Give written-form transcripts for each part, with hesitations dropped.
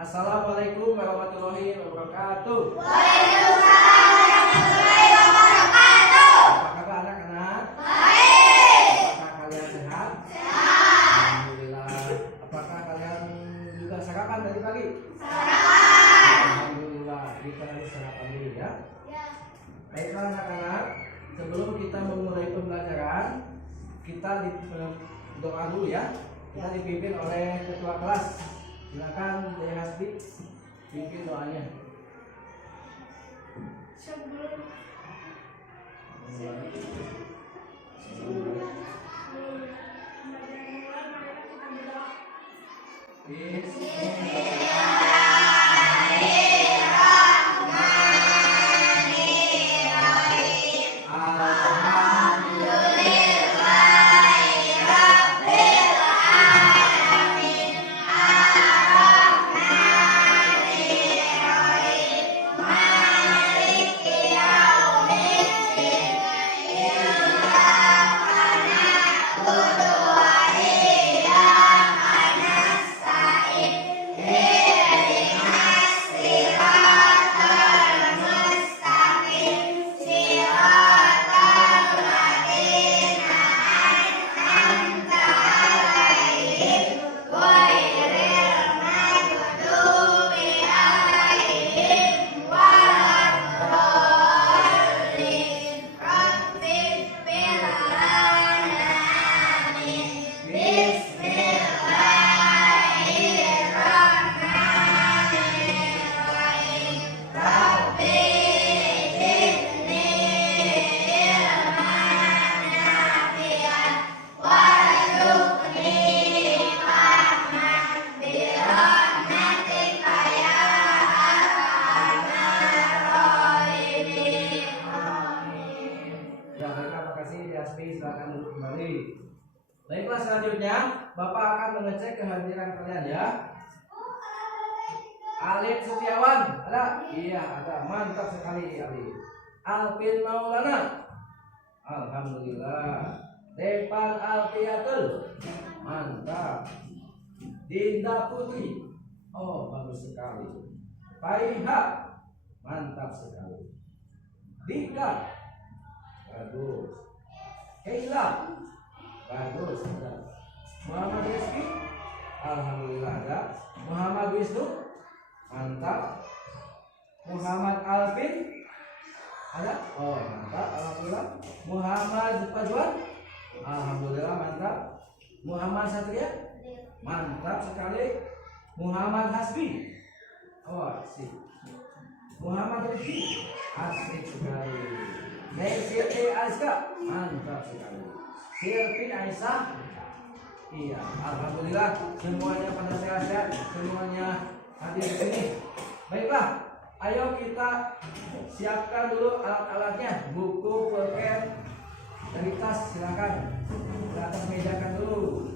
Assalamualaikum warahmatullahi wabarakatuh. Waalaikumsalam warahmatullahi wabarakatuh. Apa kabar anak-anak? Baik. Apakah kalian sehat? Sehat. Alhamdulillah. Apakah kalian juga sarapan tadi pagi? Sarapan. Alhamdulillah. Kita harus sarapan dulu ya. Baiklah anak-anak, sebelum kita memulai pembelajaran, kita doa dulu ya. Kita dipimpin oleh ketua kelas. Silakan Dea Hasbi pimpin doanya. Sebelum silakan duduk kembali. Baiklah, selanjutnya Bapak akan mengecek kehadiran kalian ya. Alif Setiawan ada? Iya ada, mantap sekali Alif. Alvin Maulana, alhamdulillah. Depan Alfiatul, mantap. Dinda Putri, oh bagus sekali. Faiha, mantap sekali. Dika, bagus. Keila, bagus ada. Muhammad Rizki, alhamdulillah ada. Muhammad Wisnu, mantap. Muhammad Alvin ada, oh mantap, alhamdulillah. Muhammad Fajwan, alhamdulillah mantap. Muhammad Satria, mantap sekali. Muhammad Hasbi, oh asik. Muhammad Rizki, asik sekali. Siti Aisyah, mantap sekali. Silvin Aisyah, iya, alhamdulillah semuanya pada sehat-sehat, semuanya hadir di sini. Baiklah, ayo kita siapkan dulu alat-alatnya, buku, pulpen, dari tas silakan di atas mejakan dulu.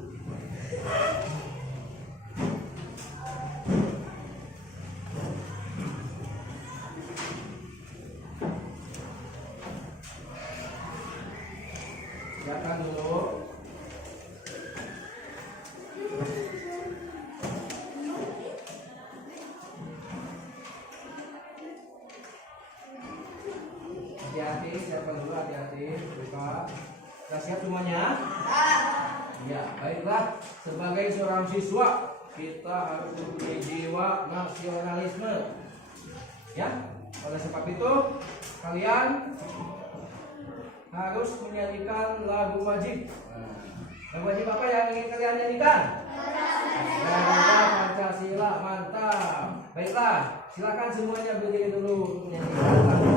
Silakan dulu. Hati-hati, siapkan dulu, hati-hati. Buka. Sudah siap semuanya? Ya, baiklah. Sebagai seorang siswa, kita harus mempunyai jiwa nasionalisme. Ya, oleh sebab itu kalian harus menyanyikan lagu wajib. Lagu wajib apa yang ingin kalian nyanyikan? Pancasila, mantap. Baiklah, silakan semuanya berdiri dulu untuk menyanyikan lagu.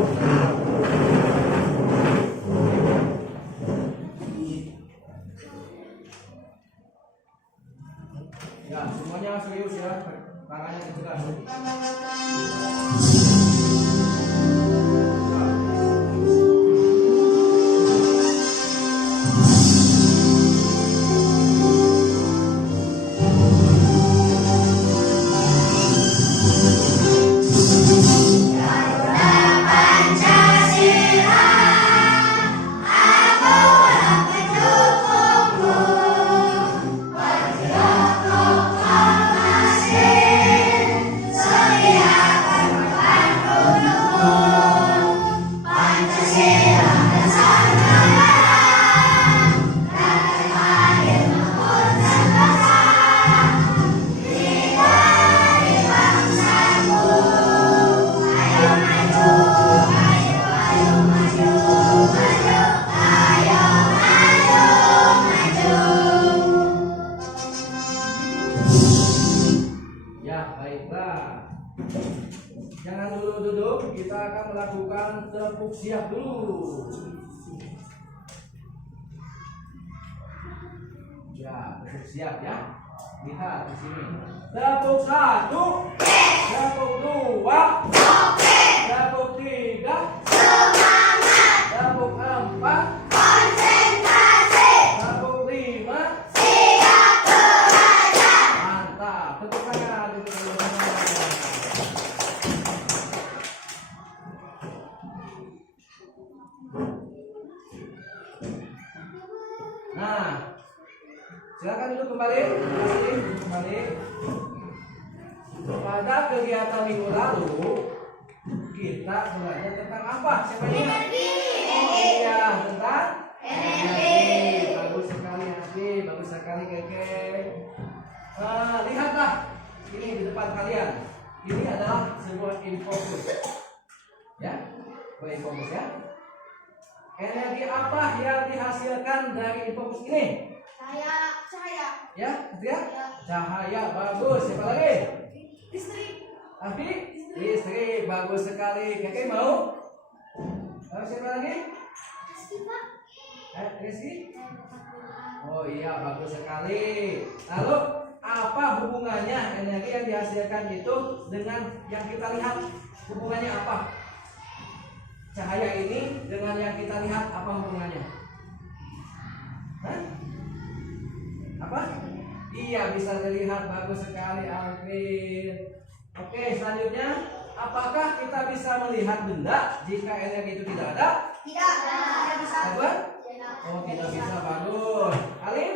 Ya, semuanya serius ya, tangannya dipegang. Baiklah. Jangan dulu duduk, kita akan melakukan tepuk siap dulu. Ya, tepuk siap ya. Lihat di sini. Tepuk 1, tepuk 2, tepuk 3, tepuk 4, tepuk 5. Mantap. Tepuk tangan, tepuk tangan. Nah, silakan duduk kembali. Kembali. Pada kegiatan minggu lalu kita belajar tentang apa? Siapa ini? Energi. Oh iya, tentang Energi. Bagus sekali Asli, bagus sekali Keke. Lihatlah ini di depan kalian. Ini adalah sebuah infokus. Ya, sebuah infokus ya. Energi apa yang dihasilkan dari infokus ini? Cahaya. Ya, ya? Ya. Cahaya, bagus. Siapa lagi? Listrik. Api? Listrik, bagus sekali. Keke mau? Siapa lagi? Rizky? Oh iya, bagus sekali. Lalu apa hubungannya energi yang dihasilkan itu dengan yang kita lihat? Hubungannya apa? Cahaya ini dengan yang kita lihat apa hubungannya? Hah? Apa? Iya, bisa dilihat. Bagus sekali Alvin. Oke, selanjutnya, apakah kita bisa melihat benda jika energi itu tidak ada? Tidak bisa. Apa? Oh, tidak bisa. Bagus. Alif?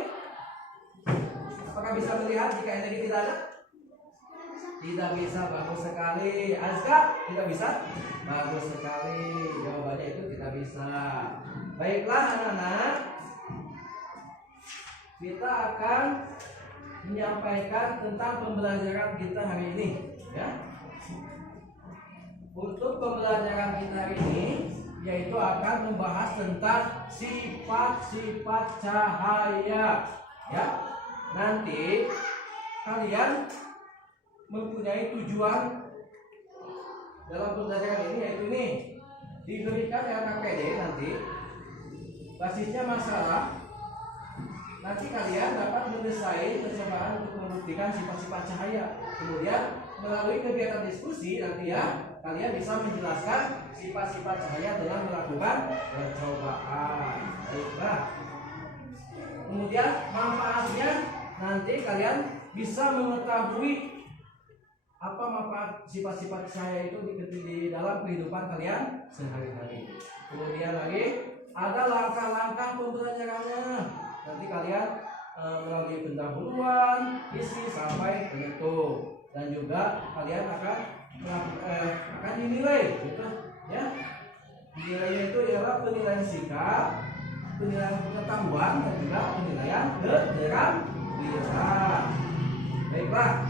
Apakah bisa melihat jika energi tidak ada? Tidak bisa. Bagus sekali. Azka? Tidak bisa? Bagus sekali. Jawabannya itu tidak bisa. Baiklah anak-anak, kita akan menyampaikan tentang pembelajaran kita hari ini, ya. Untuk pembelajaran kita hari ini, yaitu akan membahas tentang sifat-sifat cahaya, ya. Nanti kalian mempunyai tujuan dalam pembelajaran ini, yaitu ini diberikan LKPD nanti basisnya masalah. Nanti kalian dapat mendesain percobaan untuk membuktikan sifat-sifat cahaya. Kemudian melalui kegiatan diskusi nanti ya, kalian bisa menjelaskan sifat-sifat cahaya dengan melakukan percobaan. Baiklah. Kemudian manfaatnya nanti kalian bisa mengetahui apa manfaat sifat-sifat cahaya itu di dalam kehidupan kalian sehari-hari. Kemudian lagi ada langkah-langkah pembelajarannya. Nanti kalian melalui pendahuluan, isi sampai penutup, dan juga kalian akan dinilai, gitu ya. Nilainya itu ialah penilaian sikap, penilaian pengetahuan, dan juga penilaian keterampilan. Baiklah.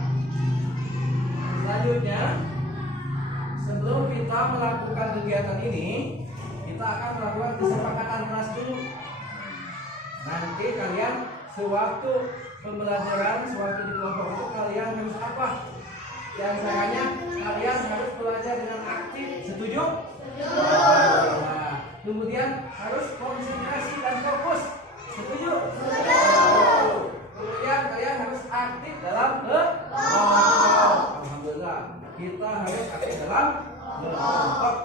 Selanjutnya, sebelum kita melakukan kegiatan ini, kita akan melakukan kesepakatan kelas dulu. Nanti kalian sewaktu pembelajaran, sewaktu di kelompok itu kalian harus apa? Di antaranya kalian harus belajar dengan aktif. Setuju? Setuju. Nah, kemudian harus konsentrasi dan fokus. Setuju? Setuju. Kemudian kalian harus aktif dalam kelompok. Alhamdulillah, kita harus aktif dalam kelompok.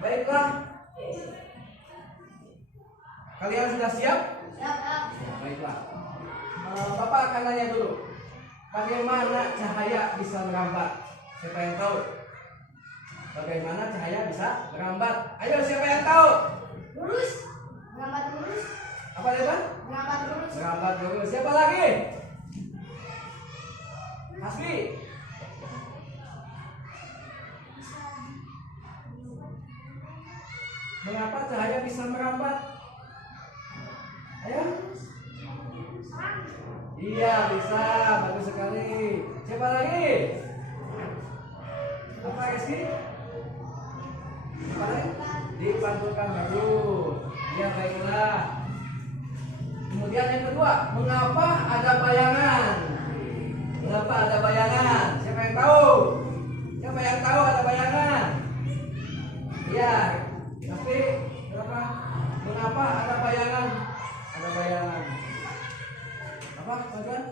Baiklah. Kalian sudah siap? Siap. Ya, baiklah. Bapak akan nanya dulu. Bagaimana cahaya bisa merambat? Siapa yang tahu? Bagaimana cahaya bisa merambat? Ayo, siapa yang tahu? Lurus. Merambat lurus. Apa dia, Bang? Merambat lurus. Merambat lurus. Siapa lagi? Hasbi. Mengapa cahaya bisa merambat? Ayo. Iya, bisa. Bagus sekali. Siapa lagi? Apa Rizky? Apa lagi? Dipantulkan bagus. Ya, baiklah. Kemudian yang kedua, mengapa ada bayangan? Mengapa ada bayangan? Siapa yang tahu? Siapa yang tahu ada bayangan? Iya. Tapi kenapa? Mengapa ada bayangan? Ada bayangan. Apa, teman-teman?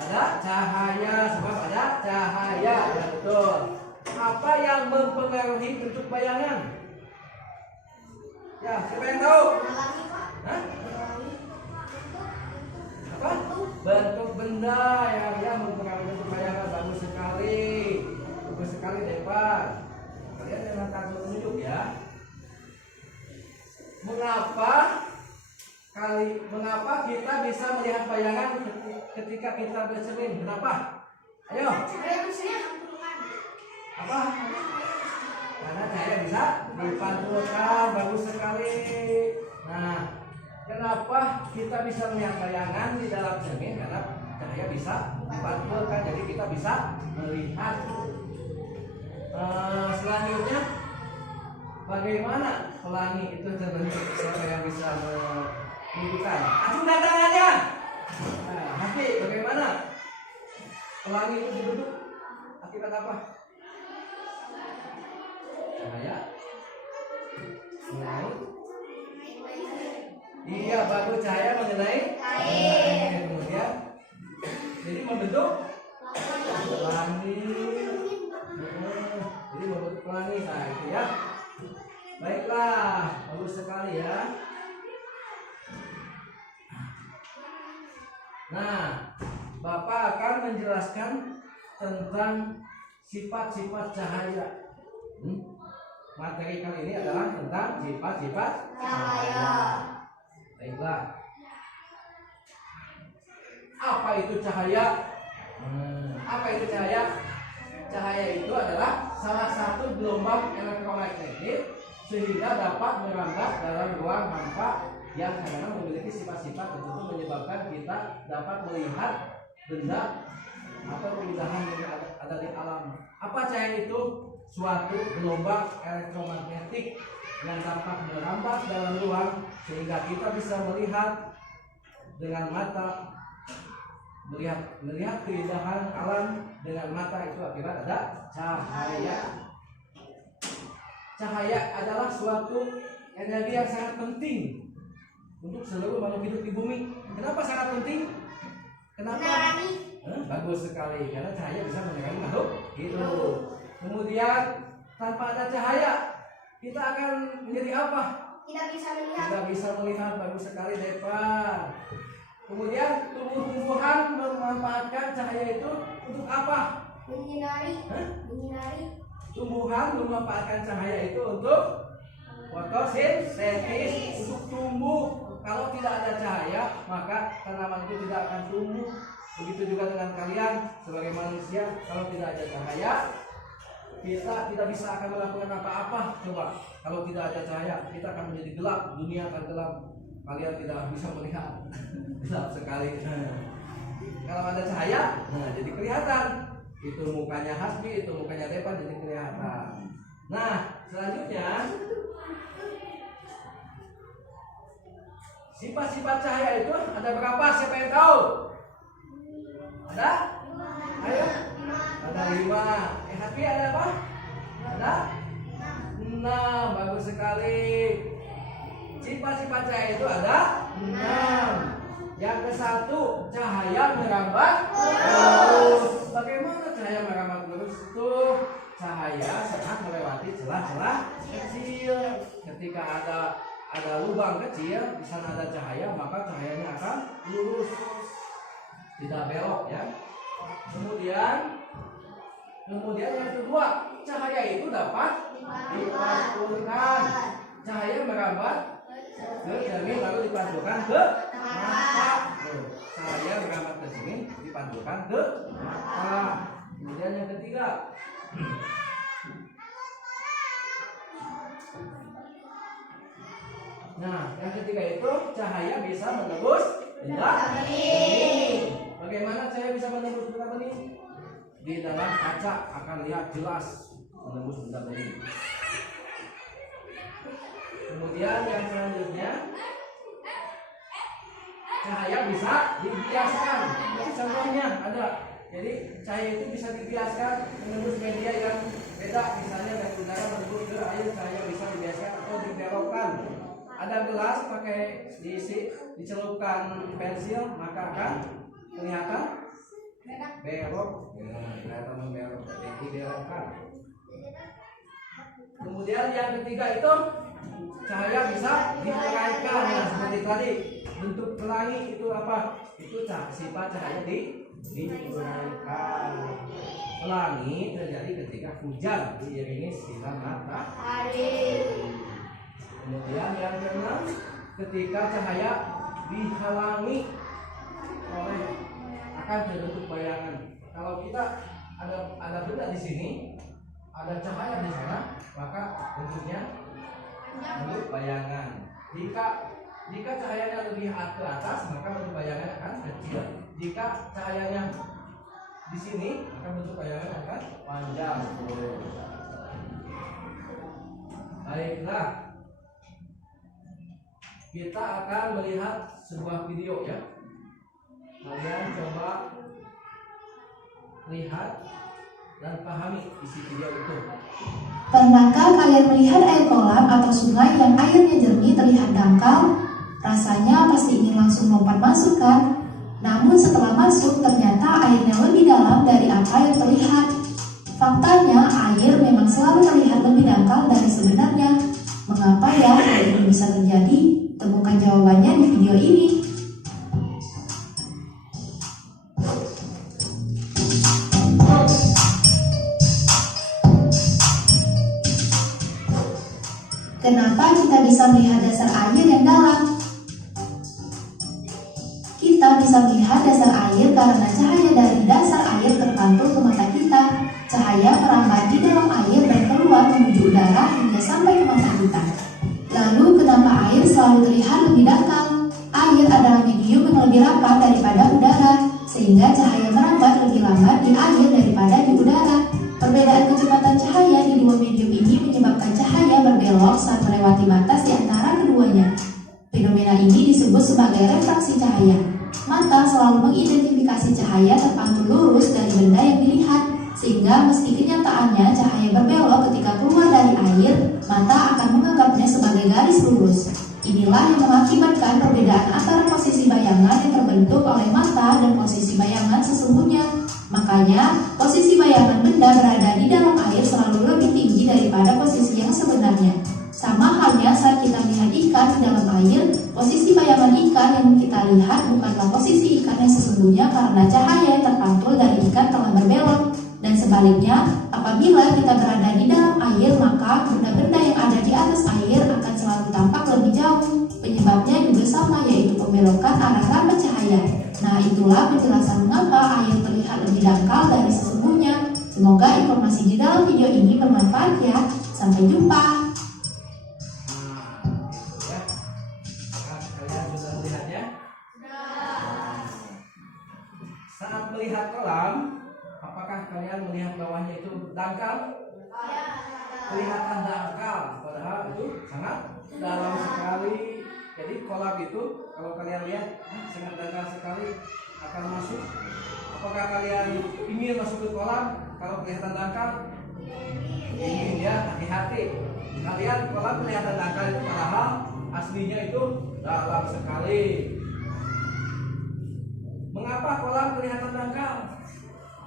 Ada cahaya, sebab ada cahaya. Ya, betul. Apa yang mempengaruhi bentuk bayangan? Ya, siapa yang tahu? Hah? Apa? Bentuk benda yang mempengaruhi bentuk bayangan. Bagus sekali. Bagus sekali, Depan. Kalian jangan takut menunjuk ya. Mengapa kita bisa melihat bayangan ketika kita bercermin? Kenapa? Ayo. Apa? Karena cahaya bisa dipantulkan. Bagus sekali. Nah, kenapa kita bisa melihat bayangan di dalam cermin? Karena cahaya bisa dipantulkan, jadi kita bisa melihat. Selanjutnya, bagaimana pelangi itu terbentuk? Siapa yang bisa menunjukkan? Acungkan tangannya. Nah, Haki, bagaimana pelangi itu dibentuk? Akibat apa? Cahaya mengenai. Iya, bagus, cahaya mengenai air. Kemudian jadi membentuk pelangi. Jadi membentuk pelangi. Nah, itu ya. Baiklah, bagus sekali ya. Nah, Bapak akan menjelaskan tentang sifat-sifat cahaya. Materi kali ini adalah tentang sifat-sifat cahaya. Baiklah. Apa itu cahaya? Apa itu cahaya? Cahaya itu adalah salah satu gelombang elektromagnetik sehingga dapat merambat dalam ruang hampa yang kadang memiliki sifat-sifat tertentu menyebabkan kita dapat melihat benda atau keindahan yang ada di alam. Apa cahaya itu? Suatu gelombang elektromagnetik yang dapat merambat dalam ruang sehingga kita bisa melihat dengan mata, melihat keindahan alam dengan mata. Itu akibat ada cahaya. Cahaya adalah suatu energi yang sangat penting untuk seluruh makhluk hidup di bumi. Kenapa sangat penting? Kenapa? Bagus sekali, karena cahaya bisa menerangi makhluk hidup. Kemudian tanpa ada cahaya kita akan menjadi apa? Tidak bisa melihat. Tidak bisa melihat. Bagus sekali, Depan. Kemudian tumbuh-tumbuhan memanfaatkan cahaya itu untuk apa? Menyinari. Tumbuhan memanfaatkan cahaya itu untuk fotosintesis, untuk tumbuh. Kalau tidak ada cahaya, maka tanaman itu tidak akan tumbuh. Begitu juga dengan kalian sebagai manusia, kalau tidak ada cahaya, kita tidak bisa akan melakukan apa-apa. Coba, kalau tidak ada cahaya, kita akan menjadi gelap, dunia akan gelap. Kalian tidak bisa melihat. Gelap sekali. Kalau ada cahaya, nah jadi kelihatan. Itu mukanya Hasbi, itu mukanya Depan, jadi kelihatan. Nah, selanjutnya sifat-sifat cahaya itu ada berapa? Siapa yang tahu? Ada? Ayo. Ada 5. Hasbi ada apa? Ada 6. Bagus sekali. Sifat-sifat cahaya itu ada 6. Yang ke-1, cahaya merambat lurus. Bagaimana cahaya merambat lurus itu? Cahaya sangat melewati celah-celah kecil. Ketika ada lubang kecil, di sana ada cahaya, maka cahayanya akan lurus, tidak belok ya. Kemudian yang kedua, cahaya itu dapat dipantulkan. Cahaya merambat ke cermin lalu dipantulkan ke mata. Cahaya merambat ke cermin dipantulkan ke mata. Kemudian yang ketiga, yang ketiga itu cahaya bisa menembus benda bening. Bagaimana cahaya bisa menembus benda bening? Di dalam kaca akan lihat jelas menembus benda bening. Kemudian yang selanjutnya, cahaya bisa dibiaskan. Contohnya ada. Jadi cahaya itu bisa dibiaskan menembus media yang beda, misalnya dari udara menembus ke air, cahaya bisa dibiaskan atau dibelokkan. Ada gelas pakai dicelupkan pensil, maka akan kelihatan belok, kelihatan membelok, jadi dibelokkan. Kemudian yang ketiga itu cahaya bisa diuraikan, ya, seperti tadi bentuk pelangi itu apa? Itu sifat cahaya diuraikan. Pelangi terjadi ketika hujan diiringi sinar matahari. Kemudian yang keenam, ketika cahaya dihalangi oleh akan terbentuk bayangan. Kalau kita ada benda di sini, ada cahaya di sana, maka bentuknya bentuk bayangan. Jika cahayanya lebih ke atas, maka bentuk bayangan akan kecil. Jika cahayanya di sini, maka bentuk bayangan akan panjang. Baiklah, kita akan melihat sebuah video ya. Kalian coba lihat dan pahami isi video itu. Pernahkah kalian melihat air kolam atau sungai yang airnya jernih terlihat dangkal? Rasanya pasti ingin langsung lompat masuk kan? Namun setelah masuk ternyata airnya lebih dalam dari apa yang terlihat. Faktanya air memang selalu terlihat lebih dangkal dari sebenarnya. Mengapa ya hal ini bisa terjadi? Temukan jawabannya di video ini. Kenapa kita bisa melihat dasar air yang dalam? Kita bisa melihat dasar air karena cahaya dari dasar air terpantul ke mata kita. Cahaya merambat di dalam air dan keluar menuju udara hingga sampai ke mata kita. Lalu kenapa air selalu terlihat lebih dangkal? Air adalah medium yang lebih rapat daripada udara, sehingga cahaya merambat lebih lambat di air daripada di udara. Perbedaan kecepatan cahaya di dua medium ini menyebabkan cahaya berbelok saat melewati batas di antara keduanya. Fenomena ini disebut sebagai refraksi cahaya. Mata selalu mengidentifikasi cahaya terpantul lurus dari benda yang dilihat, sehingga meski kenyataannya cahaya berbelok ketika keluar dari air, mata akan menganggapnya sebagai garis lurus. Inilah yang mengakibatkan perbedaan antara posisi bayangan yang terbentuk oleh mata dan posisi bayangan sesungguhnya. Makanya, posisi bayangan benda berada di dalam air selalu lebih tinggi daripada posisi yang sebenarnya. Sama halnya saat kita melihat ikan di dalam air, posisi bayangan ikan yang kita lihat bukanlah posisi ikan yang sesungguhnya karena cahaya yang terpantul dari ikan telah berbelok. Dan sebaliknya, apabila kita berada di dalam air, maka benda-benda yang ada di atas air akan selalu tampak lebih jauh. Penyebabnya juga sama, yaitu pembelokan arah rambat cahaya. Nah, itulah penjelasan mengapa air terlihat lebih dangkal dari sesungguhnya. Semoga informasi di dalam video ini bermanfaat ya. Sampai jumpa. Kalian sudah melihatnya? Saat melihat kolam, apakah kalian melihat bawahnya itu dangkal? Kelihatan dangkal, padahal itu sangat dalam sekali. Jadi kolam itu kalau kalian lihat sangat dangkal sekali akan masuk. Apakah kalian ingin masuk ke kolam kalau kelihatan dangkal? Ingin ya, hati-hati. Kalian kolam kelihatan dangkal itu padahal aslinya itu dalam sekali. Mengapa kolam kelihatan dangkal?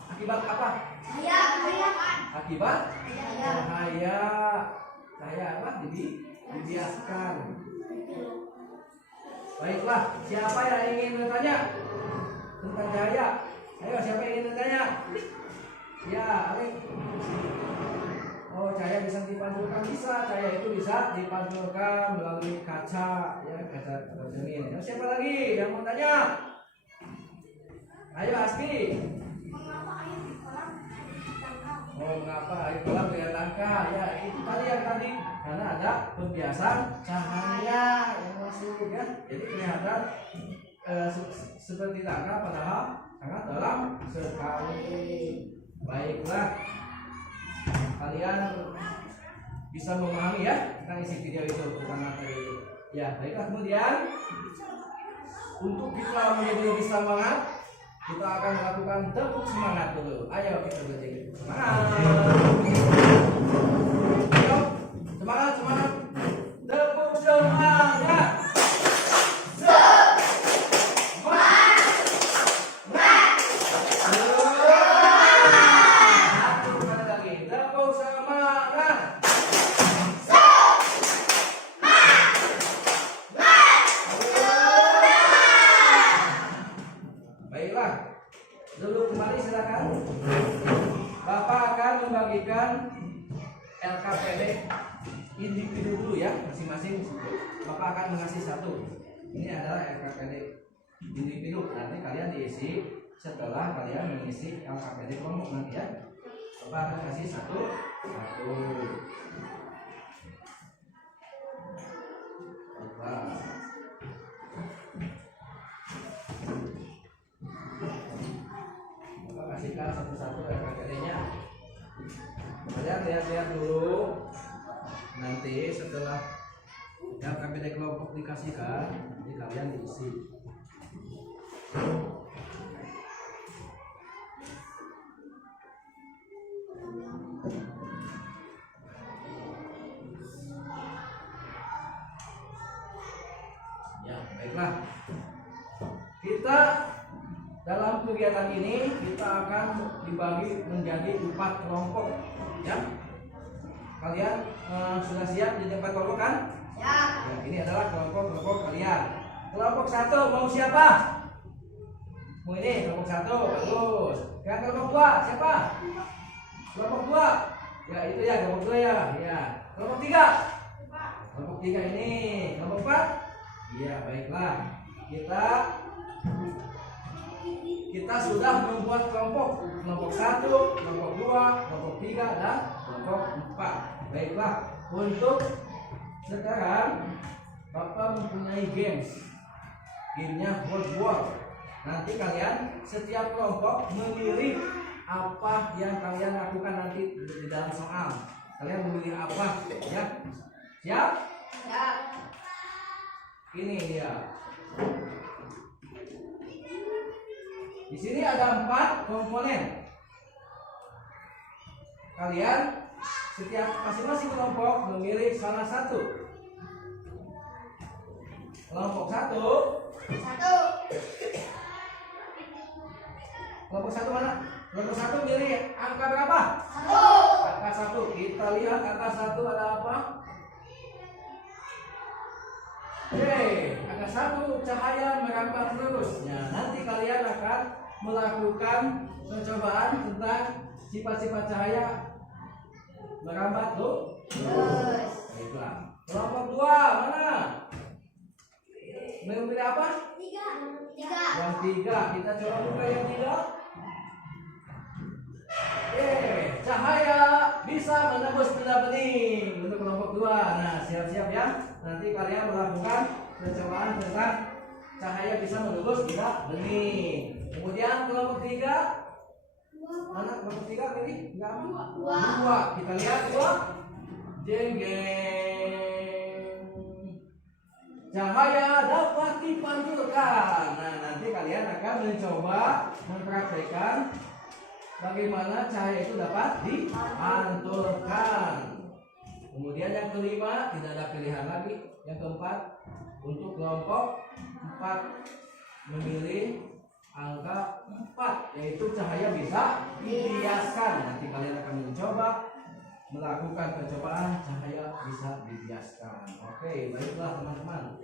Akibat apa? Akibat cahaya. Cahaya apa? Dibiaskan. Baiklah, siapa yang ingin bertanya tentang cahaya? Ayo, siapa yang ingin bertanya? Ya, Ali. Oh, cahaya bisa dipantulkan, bisa. Cahaya itu bisa dipantulkan melalui kaca, ya, kaca cermin. Ya, siapa lagi yang mau tanya? Ayo, Aski. Oh, mengapa air kolam kelihatan dangkal? Ya, itu tadi yang tadi karena ada pembiasan cahaya yang masuk ya. Jadi kelihatan seperti dangkal padahal sangat dalam sekali. Baiklah, kalian bisa memahami ya tentang isi video itu tentang materi itu. Ya, baiklah, kemudian untuk kita menjadi lebih semangat, kita akan melakukan tepuk semangat dulu. Ayo kita beri semangat. Ayo, semangat, semangat. Tepuk semangat. Dulu kembali silakan. Bapak akan membagikan LKPD individu dulu ya, masing-masing. Bapak akan mengasih satu. Ini adalah LKPD individu. Nanti kalian diisi setelah kalian mengisi LKPD kelompok nanti ya. Bapak akan kasih satu. Bapak. Kasihkan satu-satu LKPD-nya. Kalian lihat-lihat dulu. Nanti setelah LKPD kelompok dikasihkan, nanti kalian diisi. Ya, baiklah. Kita dalam kegiatan ini kita akan dibagi menjadi 4 kelompok, ya. Kalian sudah siap jadi 4 kelompok kan? Siap. Ya, ini adalah kelompok kalian. Kelompok 1 mau siapa? Mau ini kelompok 1, bagus. Yang kelompok 2 siapa? Kelompok 2. Ya itu ya kelompok 2 ya. Ya. Kelompok 3. Kelompok 3 ini. Kelompok 4. Iya baiklah. Kita sudah membuat kelompok 1, kelompok 2, kelompok 3 dan kelompok 4. Baiklah, untuk sekarang Bapak mempunyai gamenya word. Nanti kalian setiap kelompok memilih apa yang kalian lakukan nanti di dalam soal. Kalian memilih apa, ya? Siap? Siap. Ini dia. Di sini ada 4 komponen. Kalian setiap masing-masing kelompok memilih salah satu. Kelompok 1. Kelompok 1 mana? Kelompok 1 milih angka berapa? 1. Angka 1. Kita lihat angka 1 ada apa? Oke, angka 1 cahaya merambat terus. Nah, nanti kalian akan melakukan percobaan tentang sifat-sifat cahaya merambat tuh. Baiklah. Kelompok 2 mana? Memilih apa? 3. Yang 3. Kita coba buka yang 3. Cahaya bisa menembus benda bening untuk kelompok 2. Nah, siap-siap ya. Nanti kalian melakukan percobaan tentang cahaya bisa menembus benda bening. Kemudian kelompok 3. Mana kelompok 3 pilih? Enggak apa? 2. Kita lihat 2. Jeng jeng. Cahaya dapat dipantulkan. Nah, nanti kalian akan mencoba mempraktekkan bagaimana cahaya itu dapat dipantulkan. Kemudian yang kelima, tidak ada pilihan lagi. Yang keempat, untuk kelompok 4 memilih angka 4, yaitu cahaya bisa dibiaskan. Nanti kalian akan mencoba melakukan percobaan cahaya bisa dibiaskan. Oke, baiklah teman-teman.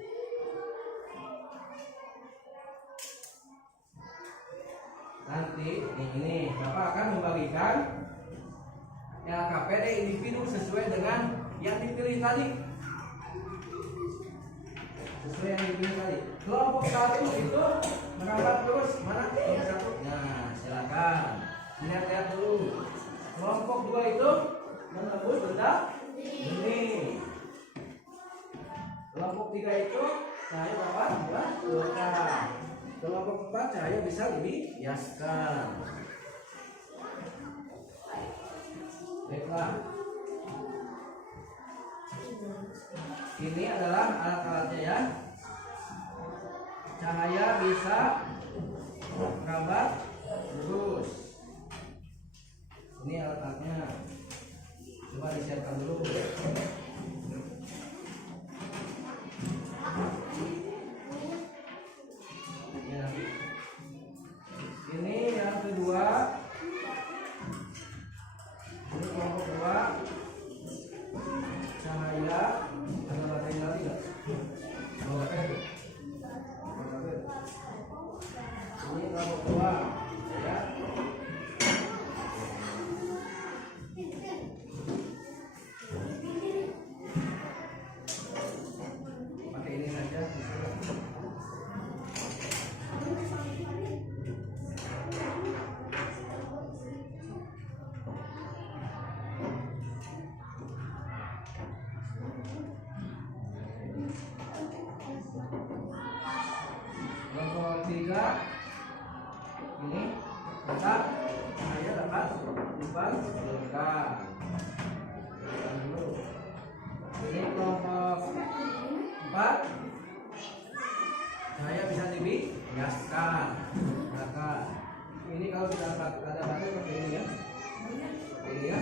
Nanti ini Bapak akan membagikan LKPD individu sesuai dengan yang dipilih tadi. Sesuai yang dipilih tadi. Kelompok 1 itu merambat terus mana? Kelompok 1. Nah, silakan. Lihat-lihat dulu. Kelompok 2 itu menembus benda bening. Kelompok 3 itu cahaya dapat dipantulkan. Kelompok 4 cahaya bisa dibiaskan. Baiklah. Ini adalah alat-alatnya ya. cahaya bisa merambat lurus. Ini alat-alatnya. Coba disiapkan dulu. Ya. Ini yang kedua. Ini kelompok kedua. Cahaya ada baterai lagi nggak? Oh, ini kelompok kedua. Ya. Pakai ini saja. Kelompok tiga ini dapat cahaya dapat dipancarkan. Ini kelompok empat cahaya bisa dibiaskan. Ini kalau tidak ada baterai seperti ini ya. Ini ya.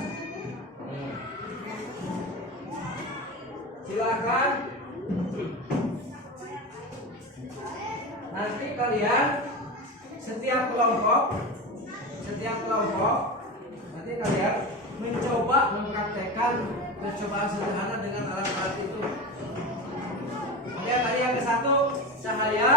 Silakan. Nanti kalian setiap kelompok nanti kalian mencoba mempraktekkan percobaan sederhana dengan alat-alat itu. Kemudian tadi yang ke satu, cahaya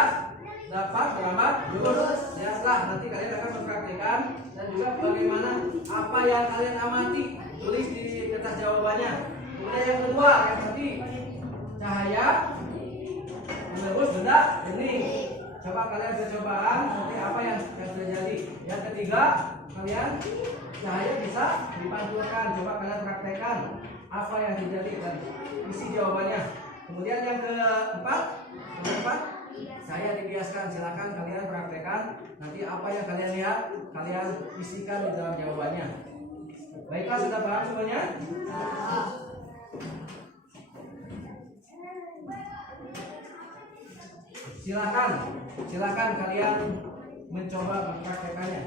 dapat merambat lurus. Lihatlah, nanti kalian akan mempraktekkan dan juga bagaimana apa yang kalian amati, tulis di kertas jawabannya. Kemudian yang kedua, yang tadi cahaya menembus benda ini. Coba kalian percobaan seperti apa yang terjadi. Yang ketiga, kalian cahaya bisa dipantulkan. Coba kalian praktekkan apa yang terjadi dan isi jawabannya. Kemudian yang keempat, saya dibiaskan. Silakan kalian praktekkan. Nanti apa yang kalian lihat, kalian isikan di dalam jawabannya. Baiklah, sudah paham semuanya? Silakan kalian mencoba mempraktekannya.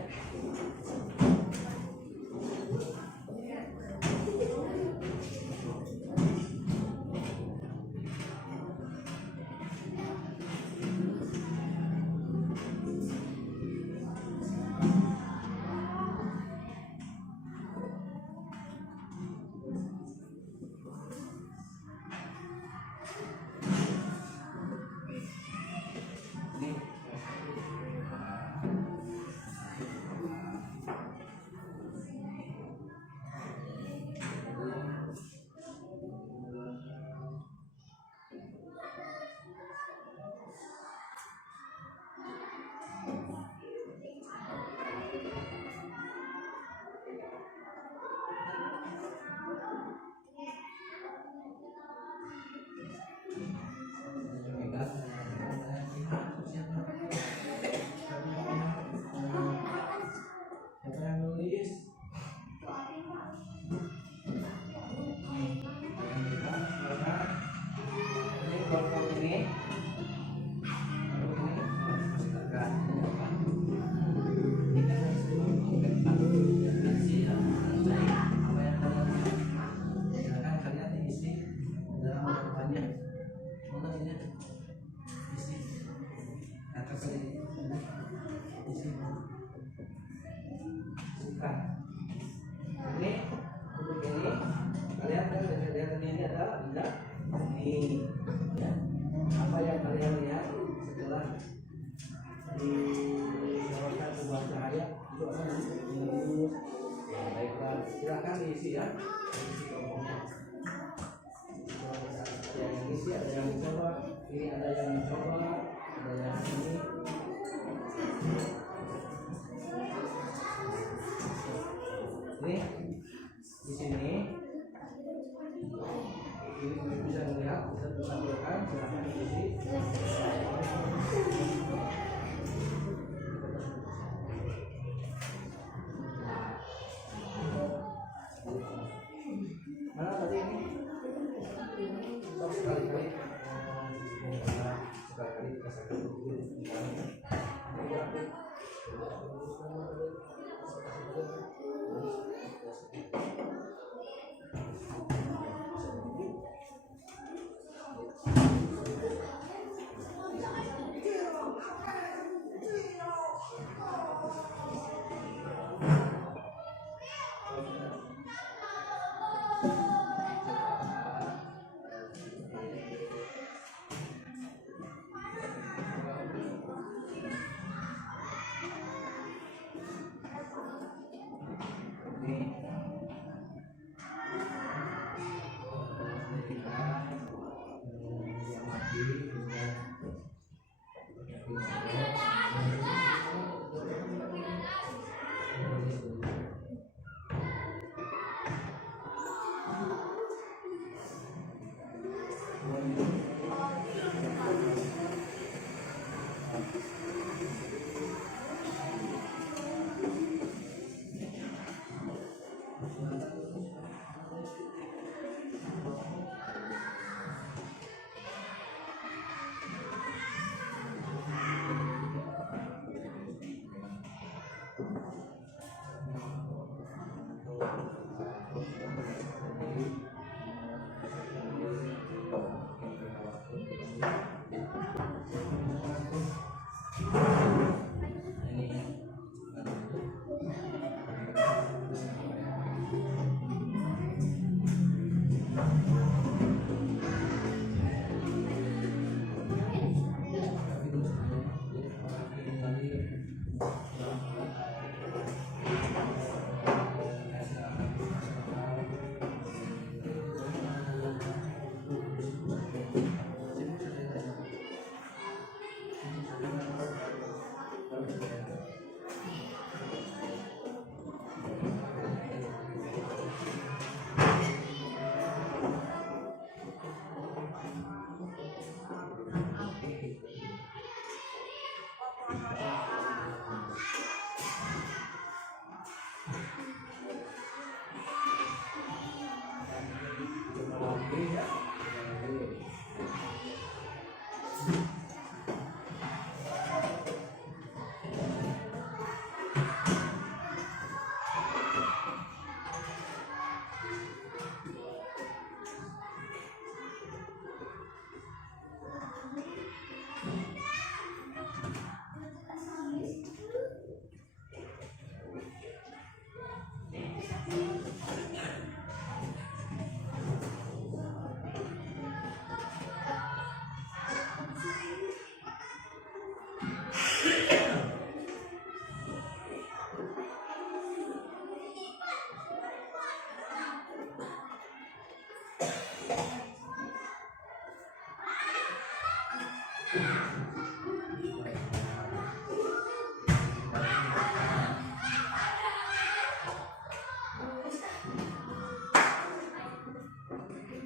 Ini ya. Apa yang kalian lihat setelah disorotkan sebuah cahaya itu akan menembus. Baiklah, silakan diisi ya. Isi kelompoknya. Ada yang isi, ada yang mencoba. Ini ada yang mencoba, ada yang ini. Ini di sini. Ini bisa melihat, bisa ditampilkan, silahkan diisi. Mana tadi ini? Sekali-kali kita saksikan dulu.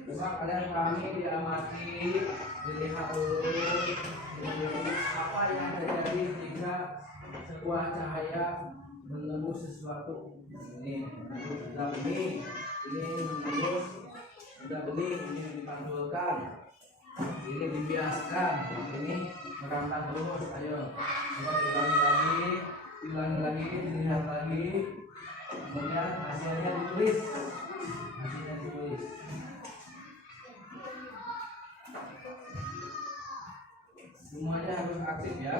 Coba kalian kami diamati, dilihat dulu apa yang terjadi jika sebuah cahaya menembus sesuatu. Ini menembus sudah bening, ini menembus sudah bening, ini dipantulkan, ini dibiaskan, ini merambah terus. Ayo, coba diulangi lagi, dilihat lagi, kemudian hasilnya ditulis. Semuanya harus aktif ya.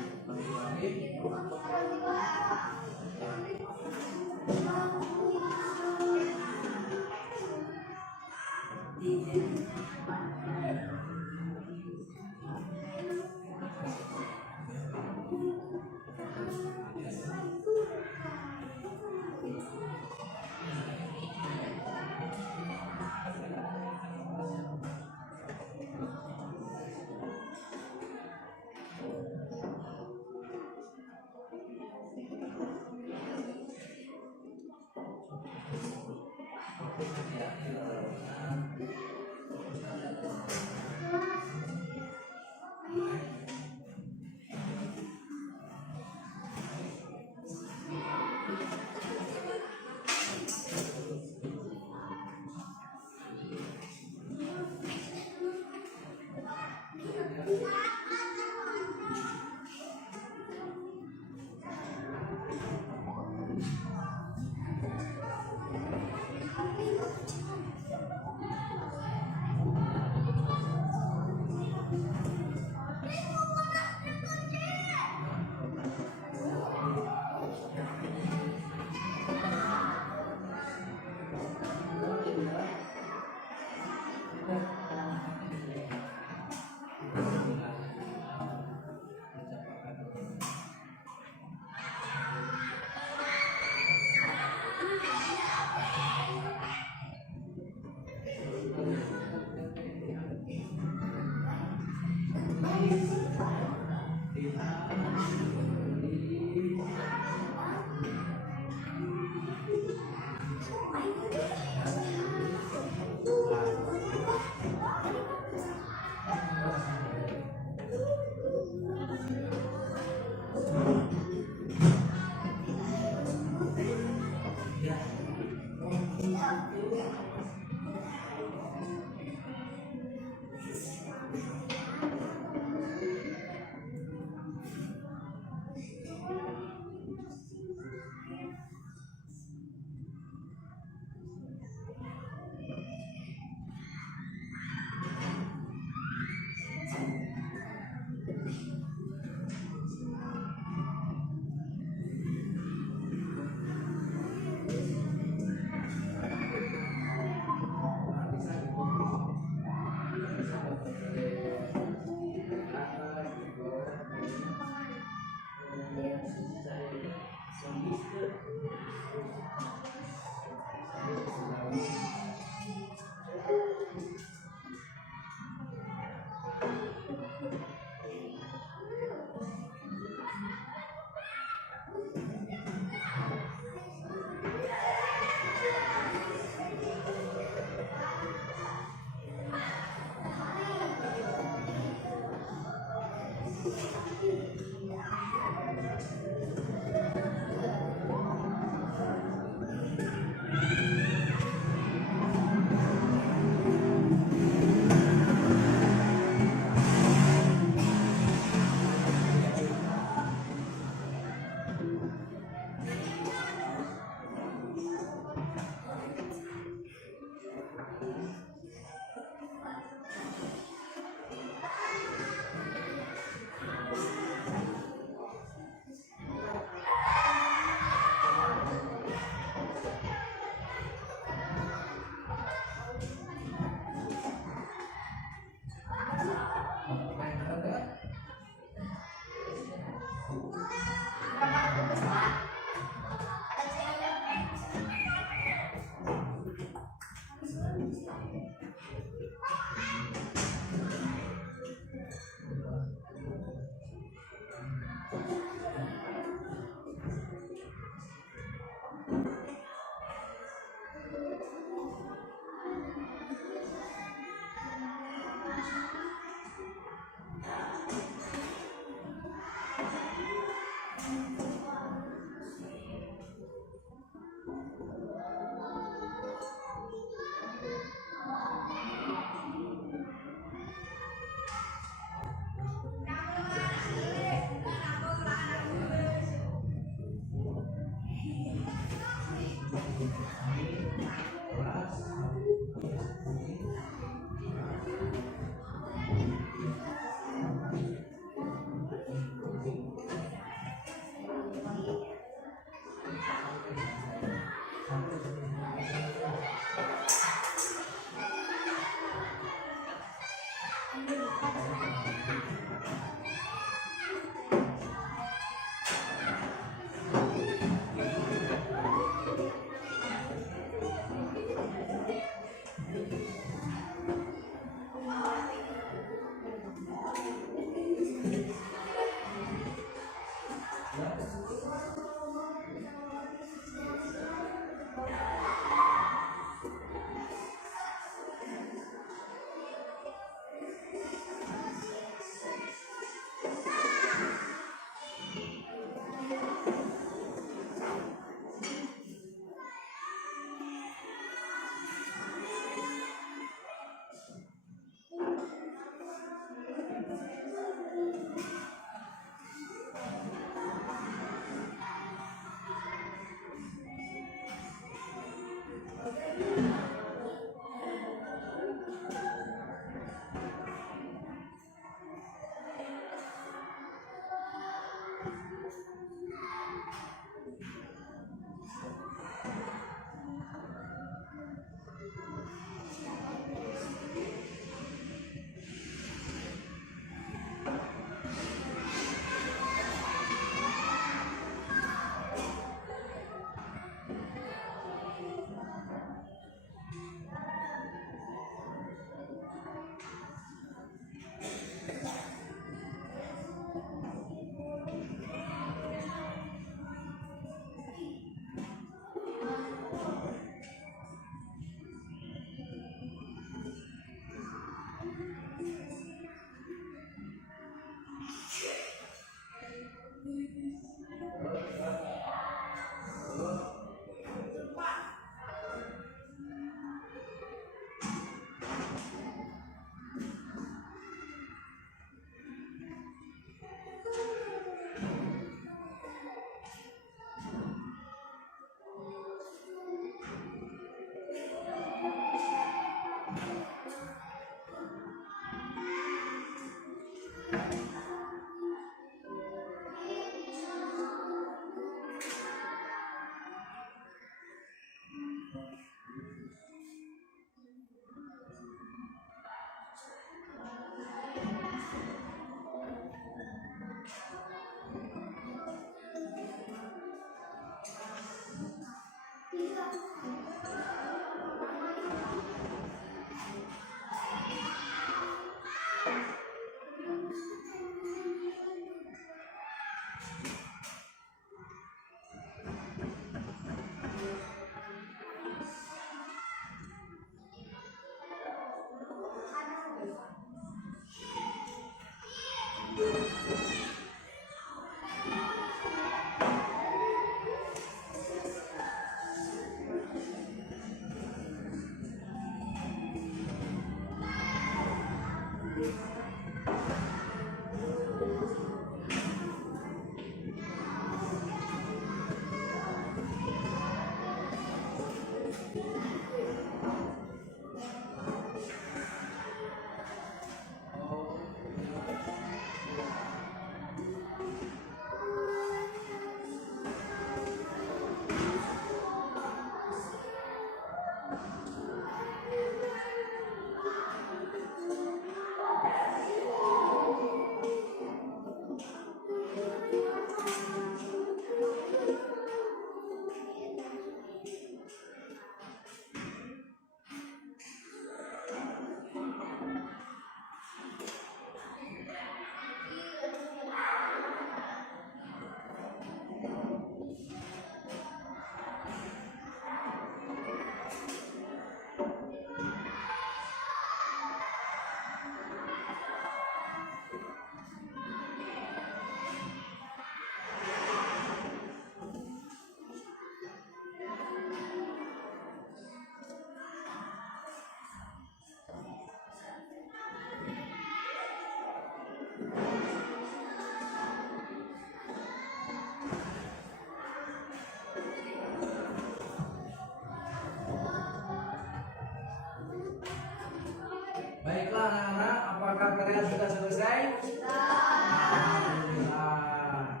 Baiklah anak-anak, apakah kalian sudah selesai? Alhamdulillah.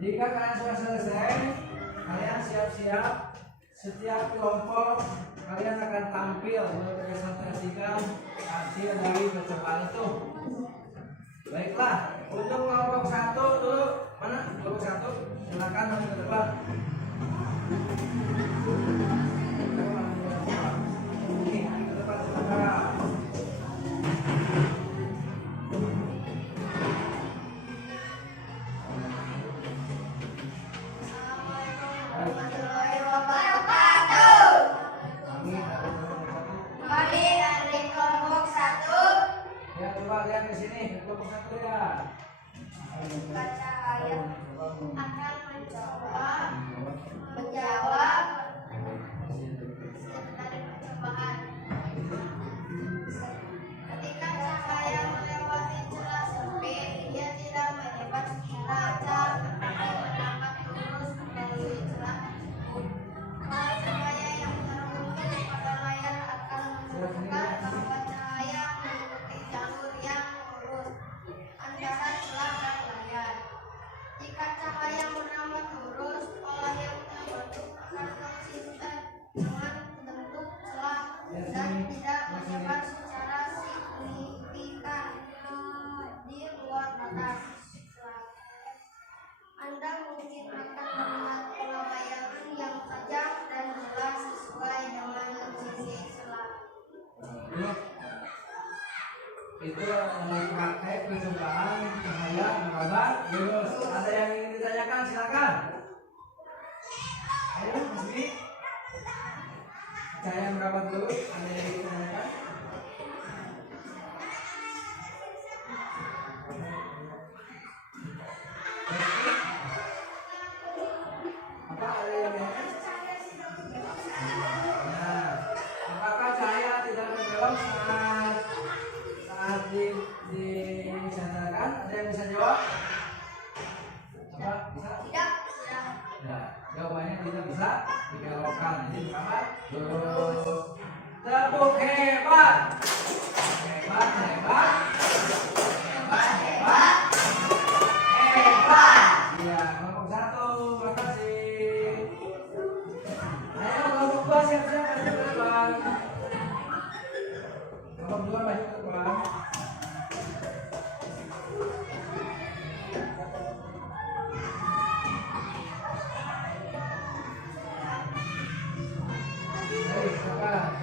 Jika kalian sudah selesai, kalian siap-siap. Setiap kelompok kalian akan tampil mempresentasikan hasil dari percobaan itu. Baiklah, untuk kelompok 1 dulu. Mana kelompok 1? Silakan maju ke depan. Oke, ke depan silakan. Warahmatullahi wabarakatuh. Kami dari kelompok 1. Kami dari kelompok 1 Ya, coba lihat ke sini, ke kelompok 1 ya. baca ayat akan menjawab dari percobaan. Ketika cahaya melewati celah sempit, ia tidak melebar kaca tetapi menangkap lurus melalui celah tersebut. Kalau cahaya yang terbentuk pada layar akan menunjukkan bahwa cahaya mengikuti jalur yang lurus antara celah dan layar. Jika cahaya menambah lurus, pola yang terbentuk akan konsisten dengan bentuk celah dan tidak menyebar secara signifikan di luar batas celah. Anda mungkin akan melihat pola bayangan yang tajam dan jelas sesuai dengan sisi celah. Itu pakai percobaan cahaya merabat lurus. Ada yang ingin ditanyakan? Silakan. Ayo, Mas Bi. Cahaya merabat lurus. Ada yang ingin ditanyakan? Apa ada yang ditanyakan? Nah, apakah cahaya tidak berbelok saat dinyatakan? Ada yang bisa jawab? Apa? Bisa? Tidak. Ya, jawabannya tidak bisa dibelokkan. Jadi pertama, terus tepuk hebat, hebat, hebat, hebat, hebat, hebat. Iya, kelompok 1, makasih. Ayo kelompok 2 siap-siap maju ke depan. Kelompok 2 maju ke depan. Ayo, silakan.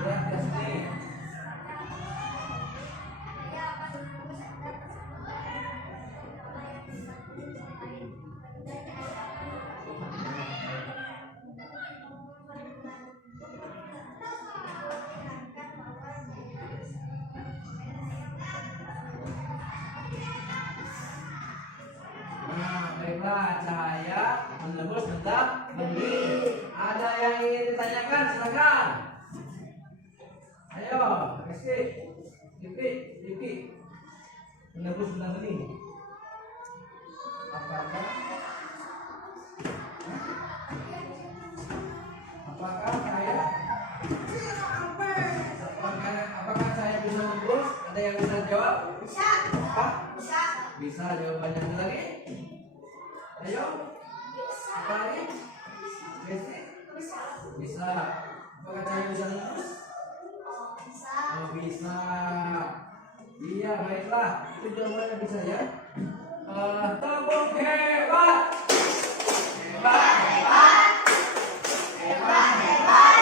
Lihat ke sini. Nah, baiklah, cahaya menembus bentak bumi. Ada yang ingin ditanyakan? Silakan. Ayo, Rizky, Lipi, menembus bentak bening. Apakah saya apakah saya bisa menembus? Ada yang bisa jawab? Bisa. Apa? Bisa. Bisa, jawabannya ada lagi? Ayo, apa lagi? Bisa. Apakah saya bisa menembus? Bisa. Oh, bisa. Iya, baiklah. Itu jawabannya bisa ya. Tepuk hebat. Hebat, hebat. Hebat, hebat.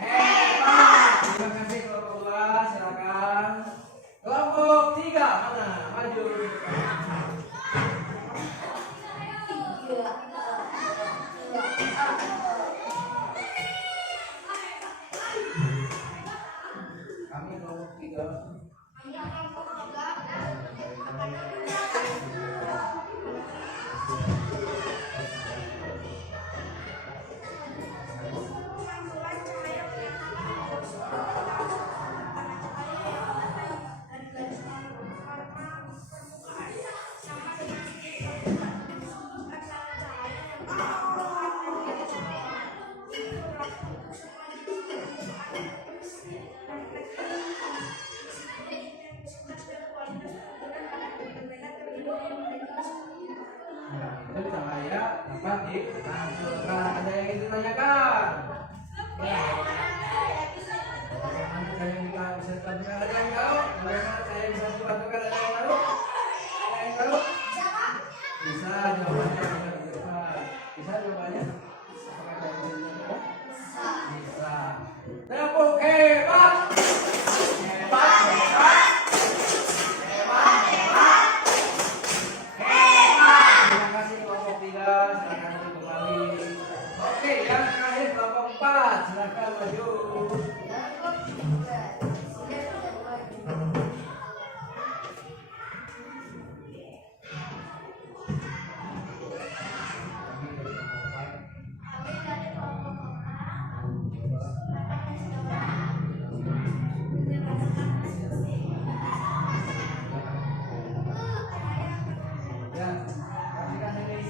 Hebat. Terima kasih kelompok 2, silakan. Kelompok 3 mana? Maju. Kami kelompok 3. ditampilkan. Ada yang ingin ditanyakan? Ya. Bagaimana saya bisa tampilkan? Ada yang tahu? Bagaimana saya bisa tampilkan? Ada yang tahu? Ada yang tahu? Bisa jawabannya benar cepat. Bisa jawabannya? Apakah ada yang bisa? Bisa. Tepuk hebat. Hebat, hebat. Hebat, hebat. Hebat. Terima kasih kelompok 3, silakan duduk kembali. Oke, yang terakhir kelompok 4, silakan maju. Ya, perhatikan ini.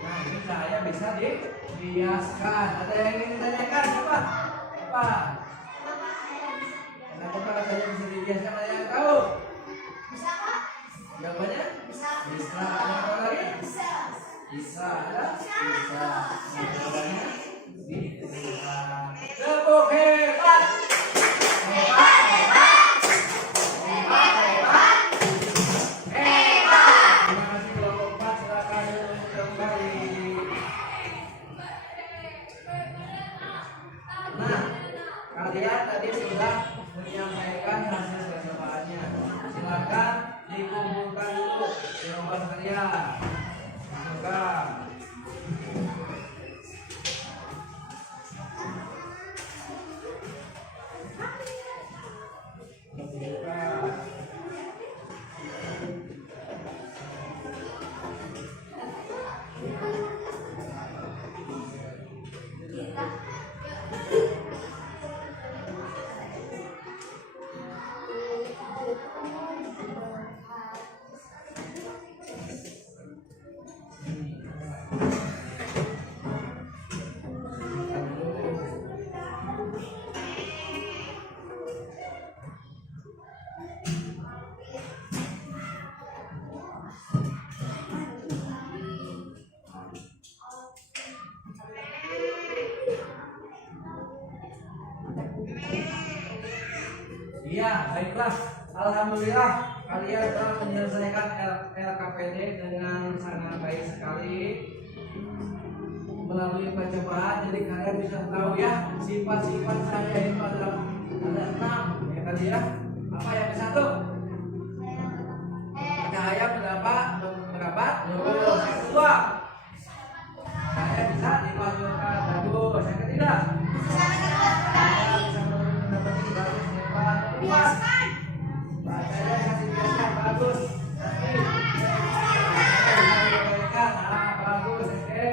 Nah, ini cahaya bisa dihiaskan. Ada yang ingin ditanyakan? Siapa? Apa? Kenapa kalau saya bisa dihiaskan? Ada yang tahu? Bisa Kak? Jawabannya? Bisa. Bisa. Ada yang tahu lagi? Bisa. Bisa. Ada? Bisa. Nah, jawabannya? Bisa. Tepuk hebat. Hebat, hebat. Hebat, hebat. Hebat. Terima kasih kelompok 4, silakan duduk kembali. Nah, kalian tadi sudah menyampaikan hasil percobaannya. Silakan dikumpulkan dulu jawaban kalian. Kumpulkan. Kumpulkan. Iya, baiklah. Alhamdulillah kalian telah menyelesaikan LKPD dengan sangat baik sekali melalui percobaan. Jadi kalian bisa tahu ya sifat-sifat saya itu ada 6 ya tadi ya. Apa yang ke-1? Cahaya berapa? Lurus. Yang kedua, cahaya bisa dipanjangkan bagus. Yang ketiga, cahaya bisa mendapat bagus depan luas. Cahaya kasih biasa bagus. Bagus. Oke.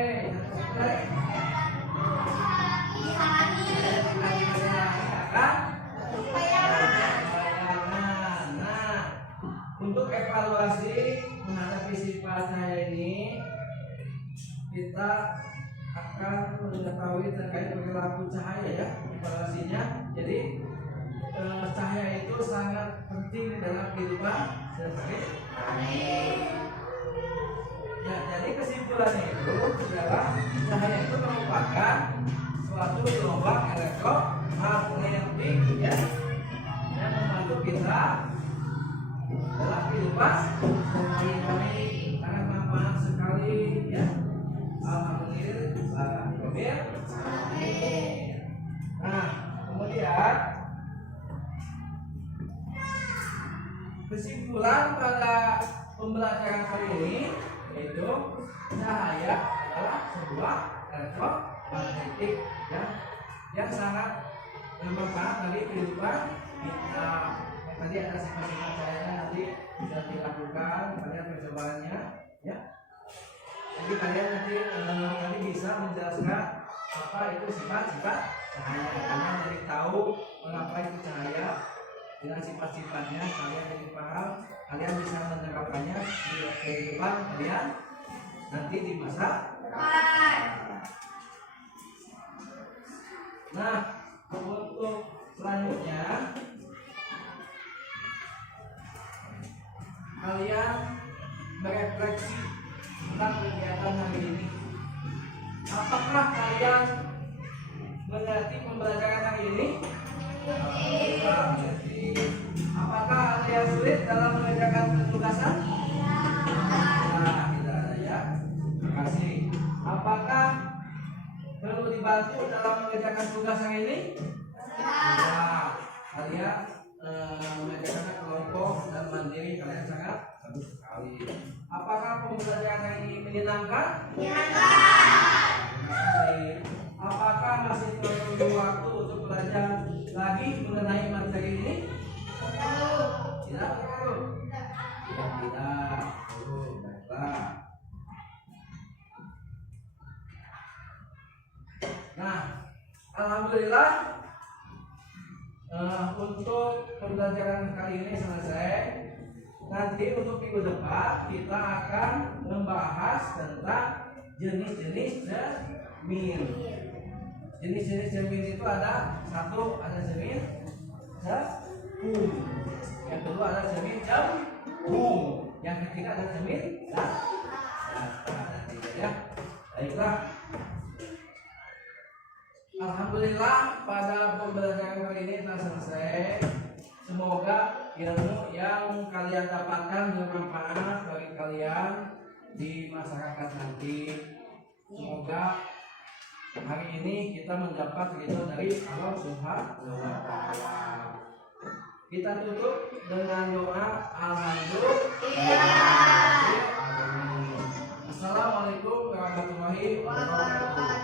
Nah, untuk evaluasi menghadapi sifat cahaya ini, kita akan mengetahui terkait perilaku cahaya ya, evaluasinya. Jadi cahaya itu sangat penting dalam kehidupan sehari-hari. Ya, jadi kesimpulannya itu adalah cahaya itu merupakan suatu gelombang elektromagnetik ya, yang membantu kita dalam kehidupan sehari-hari. Sangat manfaat sekali ya. Alhamdulillah. Nah, kemudian kesimpulan pada pembelajaran kali ini yaitu cahaya adalah sebuah elektromagnetik yang sangat bermanfaat bagi kehidupan kita. Tadi ada sifat-sifat cahaya, nanti bisa dilakukan kalian percobaannya ya. Jadi kalian nanti bisa menjelaskan apa itu sifat-sifat cahaya. Kalian jadi tahu mengapa itu cahaya dengan sifat-sifatnya. Kalian jadi paham, kalian bisa menerapkannya di kehidupan kalian nanti di masa depan. Nah, Untuk selanjutnya kalian berefleksi tentang kegiatan hari ini. Apakah kalian mengerti pembelajaran hari ini? Apakah ada yang sulit dalam mengerjakan tugasan? Nah, tidak ada ya. Terima kasih. Apakah perlu dibantu dalam mengerjakan tugas hari ini? Ya. Kalian mengerjakan kelompok dan mandiri kalian sangat bagus sekali. Apakah pembelajaran hari ini menyenangkan? Menyenangkan. Terima kasih. Apakah masih perlu waktu untuk belajar lagi mengenai materi ini? Tidak perlu. Tidak perlu. Baiklah. Nah, alhamdulillah untuk pembelajaran kali ini selesai. Nanti untuk minggu depan kita akan membahas tentang jenis-jenis cermin. Jenis-jenis cermin itu ada satu, ada cermin cekung. Yang kedua ada cermin cembung. Yang ketiga ada cermin datar. Ya, baiklah. Alhamdulillah pada pembelajaran kali ini telah selesai. Semoga ilmu yang kalian dapatkan bermanfaat bagi kalian di masyarakat nanti. Semoga hari ini kita mendapat ridho dari Allah Subhanahu wa Ta'ala. Kita tutup dengan doa alhamdulillah. Assalamualaikum warahmatullahi wabarakatuh.